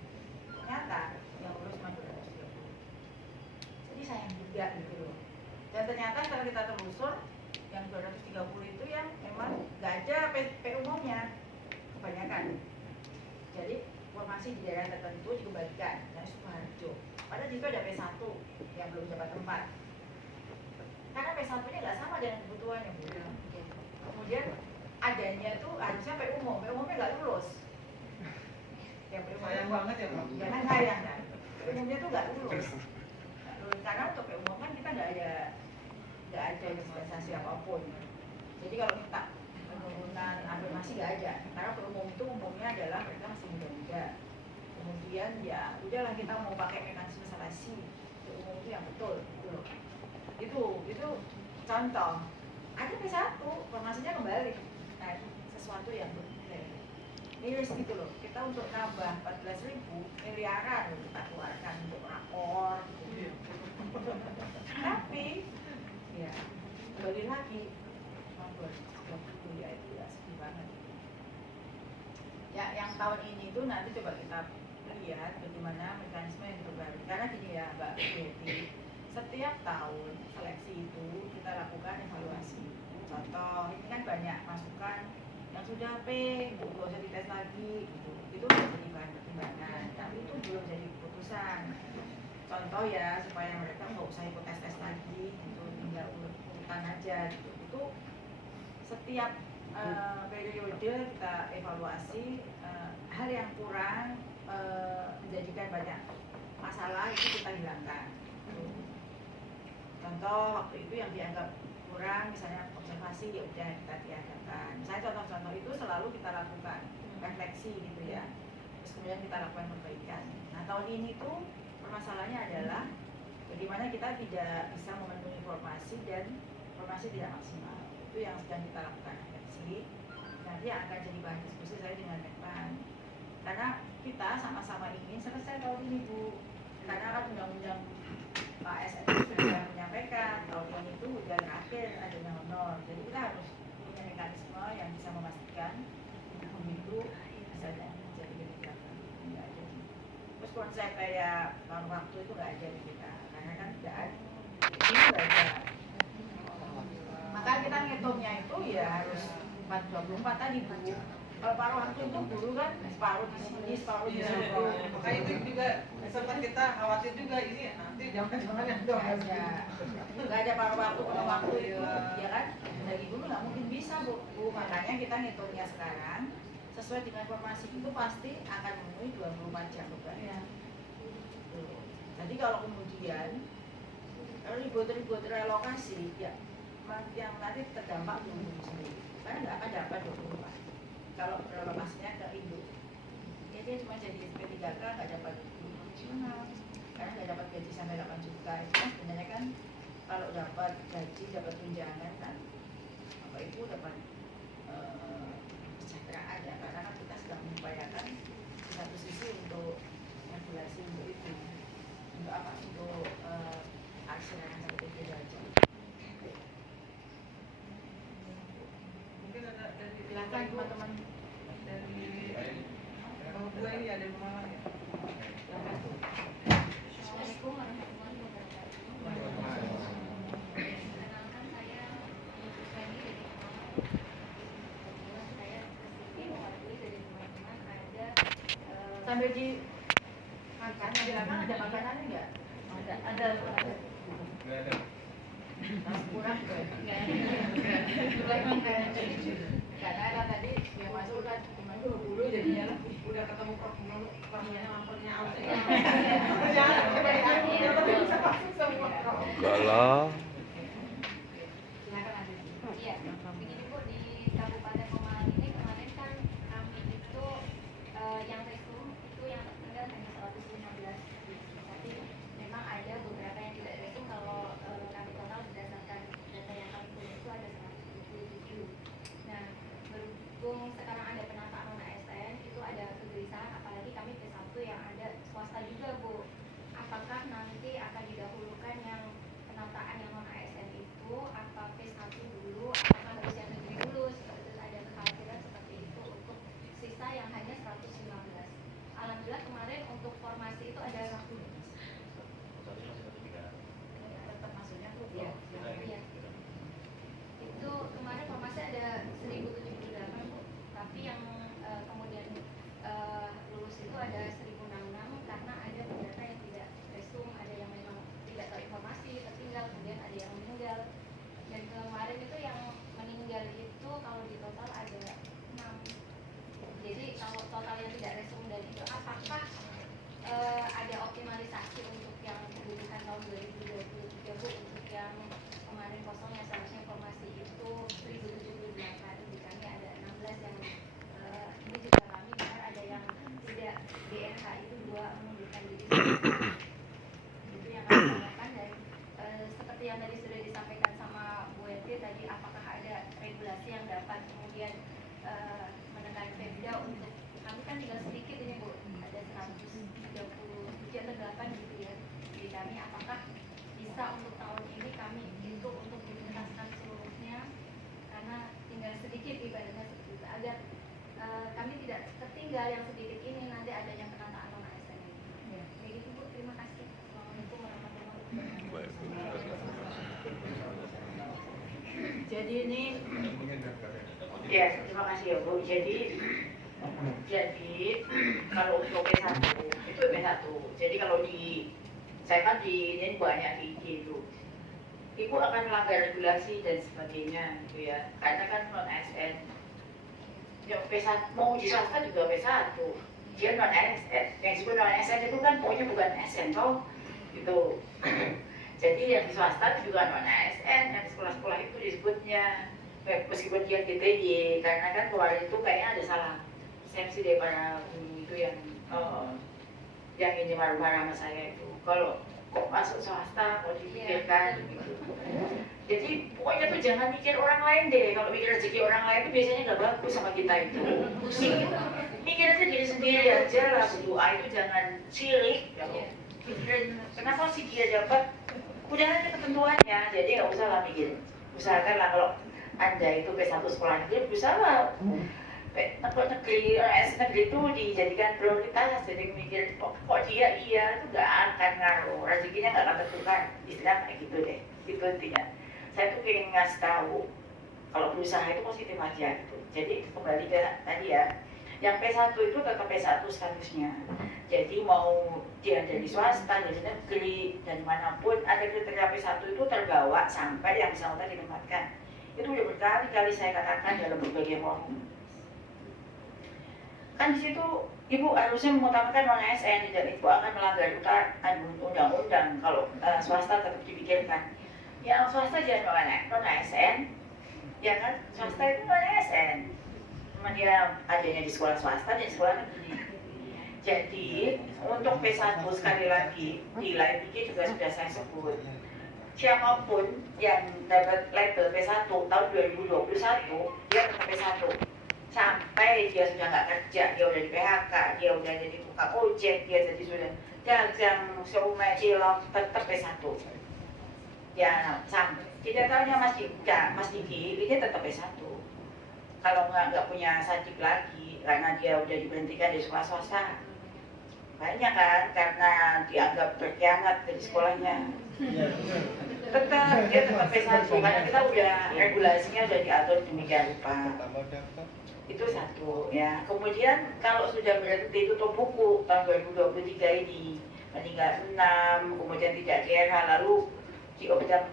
Ternyata yang urus cuma 230. Jadi sayang juga gitu loh. Dan ternyata setelah kita telusur, yang 230 itu yang memang nggak ada P umumnya kebanyakan. Jadi formasi di daerah tertentu dikembalikan, dan Sukoharjo. Padahal juga ada P1 yang belum dapat tempat. Karena P1-nya nggak sama dengan kebutuhannya, Bu. Kemudian adanya itu harusnya P umumnya nggak lulus. Yang P Sayang banget ya, Bang. Jangan sayang kan. P umumnya tuh nggak lulus. Karena untuk P umum kan kita nggak ada dispensasi apapun. Jadi kalau minta penurunan afirmasi nggak ada. Karena P umum itu umumnya adalah mereka masih muda-muda. Kemudian ya udahlah kita mau pakai mekanisme seleksi, P umum itu yang betul gitu loh. Itu contoh. Ada P1, formasinya kembali. Nah, sesuatu yang miris gitu loh. Kita untuk nambah 14.000 miliaran kita keluarkan untuk rakor. Tapi ya kembali lagi 20 ya itu ya sedih banget. Ya yang tahun ini tuh nanti coba kita lihat bagaimana mekanisme yang terbaru. Karena gini ya Mbak Betty, setiap tahun seleksi itu kita lakukan evaluasi. Contoh, ini kan banyak masukan yang sudah P, nggak usah dites lagi, gitu. Itu sudah jadi bahan pertimbangan, tapi itu belum jadi keputusan. Contoh ya, supaya mereka nggak usah ikut tes lagi, gitu, tinggal urutan aja, gitu. Itu setiap periode kita evaluasi hal yang kurang menjadikan banyak masalah itu kita hilangkan. Contoh waktu itu yang dianggap kurang, misalnya observasi ya udah kita tiadakan. Misalnya contoh-contoh itu selalu kita lakukan refleksi gitu ya. Terus kemudian kita lakukan perbaikan. Nah tahun ini tuh permasalahannya adalah bagaimana kita tidak bisa memenuhi formasi dan formasi tidak maksimal. Itu yang sedang kita lakukan refleksi. Nanti akan jadi bahan diskusi saya dengan Menpan. Karena kita sama-sama ingin selesai tahun ini Bu. Karena kan undang-undang Pak SN sudah menyampaikan tahun ini itu udah terakhir adanya honor. Jadi kita harus punya mekanisme yang bisa memastikan itu bisa jadi kebijakan. Terus konsep kayak paruh waktu itu nggak ada di kita, karena kan tidak ada. Ini nggak ada. Maka kita ngitungnya itu ya harus 424 tadi Bu. Kalau paruh waktu itu guru kan separuh di sini, separuh di situ. Makanya itu juga sempat kita khawatir juga ini nanti jangan-jangan yang nggak ada paruh waktu itu, ya kan? Dari dulu nggak mungkin bisa Bu. Makanya kita ngitungnya sekarang sesuai dengan formasi itu pasti akan memenuhi 24 jam beban. Ya. Jadi kalau kemudian ribut-ribut relokasi, ya yang nanti terdampak guru sendiri, karena nggak akan dapat 24. Kalau relokasinya ke induk, ya dia cuma jadi P3K nggak dapat profesional, karena nggak dapat gaji sampai 8 juta. Itu kan sebenarnya kan kalau dapat gaji, dapat tunjangan kan, apa itu dapat kesejahteraan ya, karena kan kita sedang mengupayakan di satu sisi untuk regulasi untuk itu, untuk apa, untuk aksiran seperti itu aja. mungkin ada dari Silakan teman-teman. dua ini ada masalah ya. Assalamualaikum warahmatullahi wabarakatuh. Perkenalkan saya Feni dari saya kesini mewakili dari teman-teman ada Sambil di makan, di belakang ada makanannya nggak? Ada. Kurang karena kan tadi yang masuk kan cuma 20 jadinya lah. Udah ketemu Prof Mulu, Profnya lampunya out. Enggak lah. Silakan ada. Iya, begini Bu, di Kabupaten Pemalang ini kemarin kan kami itu yang resum itu yang tertinggal hanya 115. Tapi memang ada beberapa yang tidak resum kalau kami total berdasarkan data yang kami punya itu ada 177. Nah, berhubung sekarang ada penataan non ASN itu ada kegelisahan, apalagi kami P1 yang ada swasta juga Bu. Apakah nanti akan didahulukan yang penataan yang non ASN itu apa P1 dulu, apakah harus yang negeri dulu? Seperti itu ada kekhawatiran seperti itu untuk sisa yang hanya 115. Alhamdulillah kemarin untuk formasi itu ada Tetap maksudnya tuh Iya, iya. Itu kemarin formasi ada 1078 Bu. Tapi yang kemudian lulus itu ada 1066 karena ada beberapa yang tidak resum, ada yang memang tidak tahu informasi, tertinggal, kemudian ada yang meninggal. Dan kemarin itu yang meninggal itu kalau di total ada 6. Jadi kalau total yang tidak resum dan itu apakah ada optimalisasi untuk yang kebutuhan tahun 2023 Bu, untuk yang kemarin kosong yang seharusnya informasi itu 1078, di kami ada 16 yang ini juga kami benar ada yang tidak DNH itu 2 mengundurkan diri. Itu yang kami tanyakan. Dan seperti yang tadi sudah disampaikan sama Bu Eti tadi, apakah ada regulasi yang dapat kemudian menekan Pemda untuk kami kan tinggal sedikit ini Bu, ada 138 gitu ya di kami, apakah bisa untuk tahun ini kami itu untuk dituntaskan seluruhnya karena tinggal sedikit ibaratnya seperti itu, agar kami tidak tertinggal yang sedikit ini nanti adanya penataan non ASN ini. Ya. Kayak gitu Bu, terima kasih. Assalamualaikum warahmatullahi wabarakatuh. Jadi ini ya, terima kasih ya Bu. Jadi kalau untuk P1 itu P1. Jadi kalau di saya kan di ini banyak di IG itu. Ibu akan melanggar regulasi dan sebagainya gitu ya. Karena kan non ASN. Yang P1 mau di swasta juga P1. Dia non ASN. Yang disebut non ASN itu kan pokoknya bukan ASN toh. Gitu. Jadi yang di swasta juga non ASN, yang di sekolah-sekolah itu disebutnya meskipun dia GTY, karena kan kemarin itu kayaknya ada salah persepsi daripada itu yang ini marah-marah sama saya itu. Kalau kok masuk swasta, kok dipikirkan gitu. Jadi pokoknya tuh jangan mikir orang lain deh. Kalau mikir rezeki orang lain itu biasanya nggak bagus sama kita itu. Mikir aja diri sendiri aja lah. Berdoa itu jangan sirik. Pikirin kenapa sih dia dapat? Udah aja ketentuannya. Jadi nggak usah lah mikir. Usahakan lah kalau Anda itu P1 sekolah negeri, berusaha lah. Negeri itu dijadikan prioritas. Jadi mikir kok dia iya itu nggak akan ngaruh. Rezekinya nggak akan tentukan. Istilah kayak gitu deh. Itu intinya. Saya tuh ingin ngasih tahu kalau berusaha itu positif aja gitu. Jadi kembali ke tadi ya, yang P1 itu tetap P1 statusnya. Jadi mau dia dari swasta, dari negeri, dan manapun ada kriteria P1 itu terbawa sampai yang bersangkutan ditempatkan. Itu udah berkali-kali saya katakan dalam berbagai forum. Kan di situ Ibu harusnya mengutamakan non ASN, dan Ibu akan melanggar undang-undang kalau swasta tetap dipikirkan. Yang swasta jangan non ASN, ya kan? Swasta itu non ASN. Cuma dia adanya di sekolah swasta dan sekolah negeri. Jadi untuk P1 sekali lagi di live IG juga sudah saya sebut. Siapapun yang dapat label P1 tahun 2021, dia tetap P1. Sampai dia sudah nggak kerja, dia udah di PHK, dia udah jadi tukang ojek, dia jadi sudah dagang, somai, cilok, tetap P1. Ya, sampai tidak tahunya Mas Diki ini tetap P1. kalau nggak punya sadik lagi karena dia udah diberhentikan dari sekolah swasta. Banyak kan karena dianggap berkhianat dari sekolahnya. Tetap dia tetap P1 karena kita udah regulasinya udah diatur demikian rupa. Itu satu ya. Kemudian kalau sudah berhenti tutup buku tahun 2023 ini meninggal 6, kemudian tidak DRH, lalu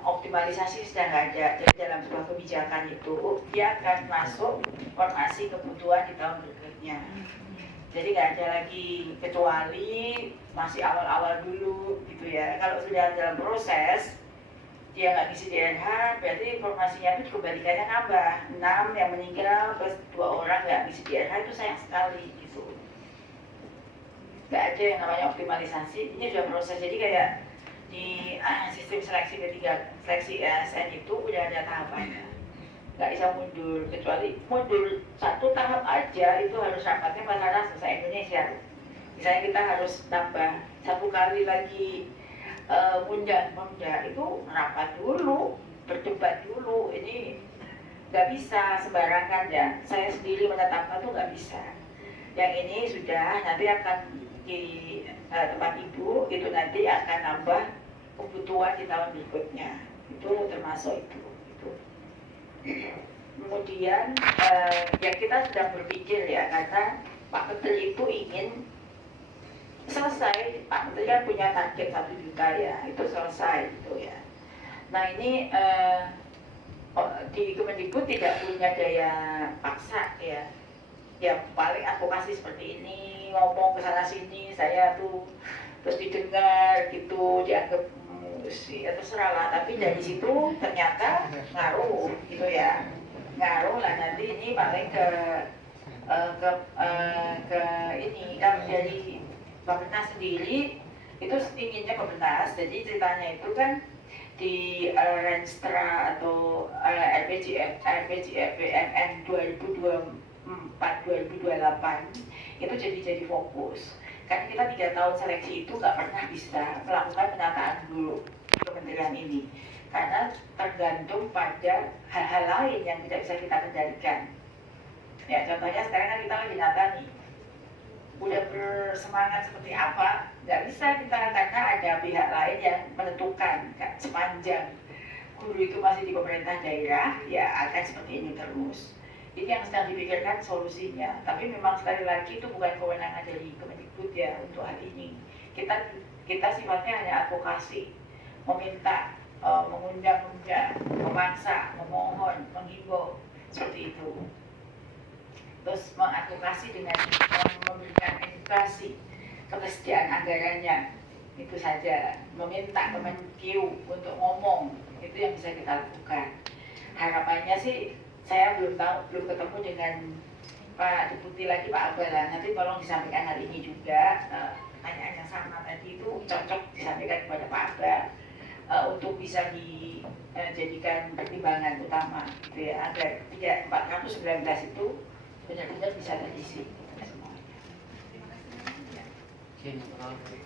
optimalisasi sudah nggak ada. Jadi dalam sebuah kebijakan itu dia akan masuk formasi kebutuhan di tahun berikutnya. Jadi nggak ada lagi kecuali masih awal-awal dulu gitu ya. Kalau sudah dalam proses dia nggak ngisi DRH, berarti informasinya itu kebalikannya nambah 6 yang meninggal plus 2 orang nggak ngisi DRH, itu sayang sekali gitu. Nggak ada yang namanya optimalisasi, ini sudah proses. Jadi kayak di sistem seleksi ketiga, seleksi ASN itu udah ada tahapannya, nggak bisa mundur, kecuali mundur 1 tahap aja itu harus rapatnya masalah selesai Indonesia. Misalnya kita harus tambah 1 kali lagi mundur itu rapat dulu, berdebat dulu. Ini nggak bisa sembarangan ya. Saya sendiri menetapkan tuh nggak bisa. Yang ini sudah nanti akan di tempat ibu itu nanti akan nambah kebutuhan di tahun berikutnya. Itu termasuk itu. Kemudian ya kita sedang berpikir ya, karena Pak Menteri itu ingin selesai. Pak Menteri kan punya target 1 juta ya, itu selesai gitu ya. Nah ini di Kemendikbud tidak punya daya paksa ya. Ya paling advokasi seperti ini, ngomong ke sana sini, saya tuh terus didengar gitu, dianggap ya terserah lah. Tapi dari situ ternyata ngaruh gitu ya, ngaruh lah. Nanti ini paling ke ini kan dari Bappenas sendiri itu inginnya Bappenas. Jadi ceritanya itu kan di Renstra atau RPJMN 2024-2028 itu jadi fokus. Kan kita 3 tahun seleksi itu nggak pernah bisa melakukan penataan dulu di kementerian ini karena tergantung pada hal-hal lain yang tidak bisa kita kendalikan. Ya contohnya sekarang kan kita lagi nata nih, udah bersemangat seperti apa nggak bisa kita, karena ada pihak lain yang menentukan. Sepanjang guru itu masih di pemerintah daerah ya akan seperti ini terus. Ini yang sedang dipikirkan solusinya, tapi memang sekali lagi itu bukan kewenangan dari Kemendikbud ya untuk hal ini. Kita sifatnya hanya advokasi, meminta, mengundang-undang, memaksa, memohon, menghimbau seperti itu. Terus mengadvokasi dengan memberikan edukasi, ketersediaan anggarannya, itu saja. Meminta Kemenkeu untuk ngomong, itu yang bisa kita lakukan. Harapannya sih saya belum ketemu dengan Pak Deputi lagi, Pak Abala. Nanti tolong disampaikan hari ini juga pertanyaan yang sama tadi itu cocok disampaikan kepada Pak Abal untuk bisa dijadikan pertimbangan utama gitu ya, agar 419 itu benar-benar bisa terisi semuanya. Terima kasih.